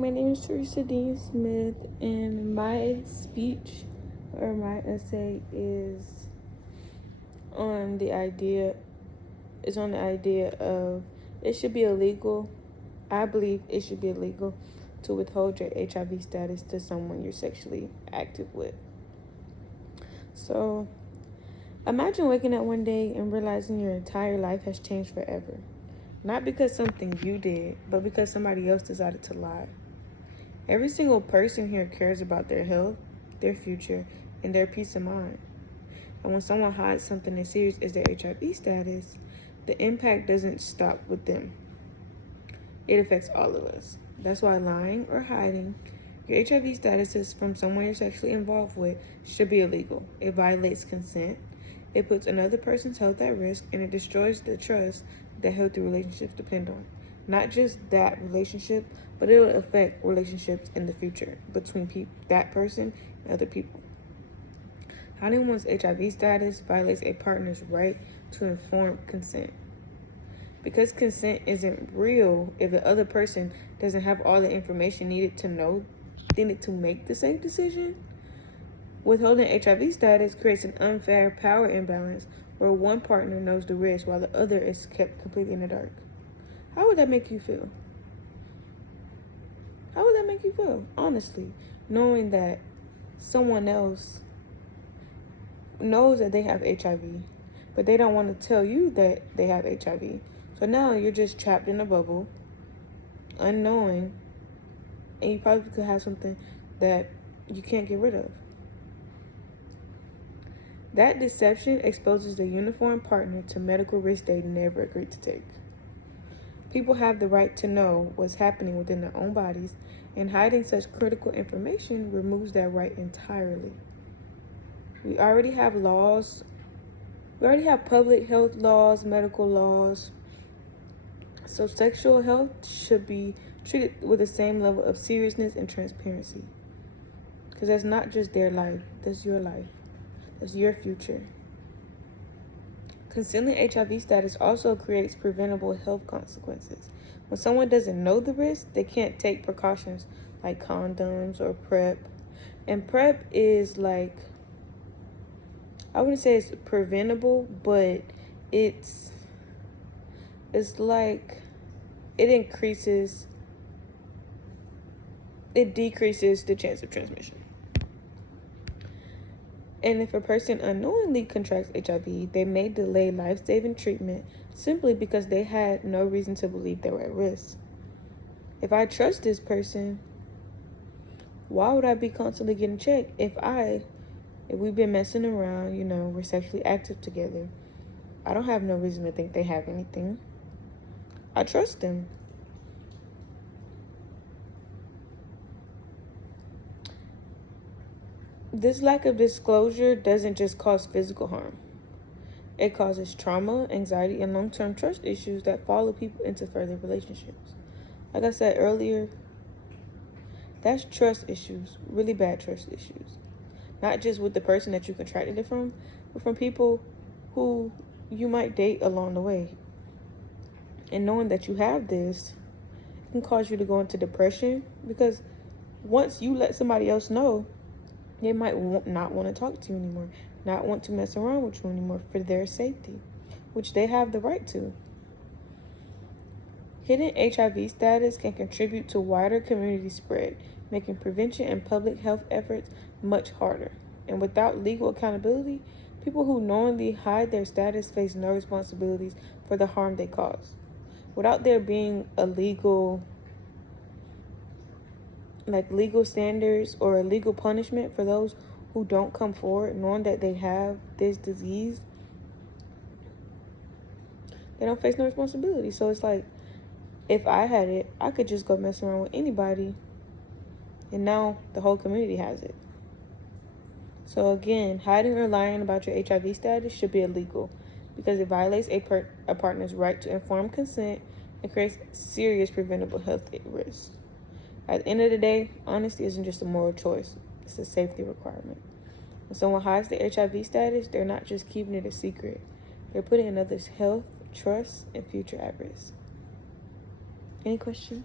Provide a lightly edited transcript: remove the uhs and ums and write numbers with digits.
morning. My name is Teresa Dean Smith, and my speech or my essay is on the idea of it should be illegal. I believe it should be illegal to withhold your HIV status to someone you're sexually active with. So, imagine waking up one day and realizing your entire life has changed forever. Not because something you did, but because somebody else decided to lie. Every single person here cares about their health, their future, and their peace of mind. And when someone hides something as serious as their HIV status, the impact doesn't stop with them. It affects all of us. That's why lying or hiding your HIV status from someone you're sexually involved with should be illegal. It violates consent. It puts another person's health at risk, and it destroys the trust that healthy relationships depend on. Not just that relationship, but it will affect relationships in the future between that person and other people. Hiding one's HIV status violates a partner's right to informed consent. Because consent isn't real if the other person doesn't have all the information needed to make the safe decision. Withholding HIV status creates an unfair power imbalance where one partner knows the risk while the other is kept completely in the dark. How would that make you feel? How would that make you feel, honestly, knowing that someone else knows that they have HIV, but they don't want to tell you that they have HIV? So now you're just trapped in a bubble, unknowing, and you probably could have something that you can't get rid of. That deception exposes the uniformed partner to medical risks they never agreed to take. People have the right to know what's happening within their own bodies, and hiding such critical information removes that right entirely. We already have laws. We already have public health laws, medical laws. So sexual health should be treated with the same level of seriousness and transparency. Because that's not just their life, that's your life. That's your future. Concealing HIV status also creates preventable health consequences. When someone doesn't know the risk, they can't take precautions like condoms or PrEP. And PrEP is like, I wouldn't say it's preventable, but it's like it decreases the chance of transmission. And if a person unknowingly contracts HIV, they may delay life-saving treatment simply because they had no reason to believe they were at risk. If I trust this person, why would I be constantly getting checked if we've been messing around, we're sexually active together? I don't have no reason to think they have anything. I trust them. This lack of disclosure doesn't just cause physical harm. It causes trauma, anxiety, and long-term trust issues that follow people into further relationships. Like I said earlier, that's trust issues, really bad trust issues. Not just with the person that you contracted it from, but from people who you might date along the way. And knowing that you have this can cause you to go into depression, because once you let somebody else know, they might not want to talk to you anymore, not want to mess around with you anymore for their safety, which they have the right to. Hidden HIV status can contribute to wider community spread, making prevention and public health efforts much harder. And without legal accountability, people who knowingly hide their status face no responsibilities for the harm they cause. Without there being a legal standards or a legal punishment for those who don't come forward knowing that they have this disease, they don't face no responsibility. So it's like, if I had it, I could just go mess around with anybody, and now the whole community has it. So again, hiding or lying about your HIV status should be illegal because it violates a partner's right to informed consent and creates serious preventable health risks. At the end of the day, honesty isn't just a moral choice, it's a safety requirement. When someone hides their HIV status, they're not just keeping it a secret. They're putting another's health, trust, and future at risk. Any questions?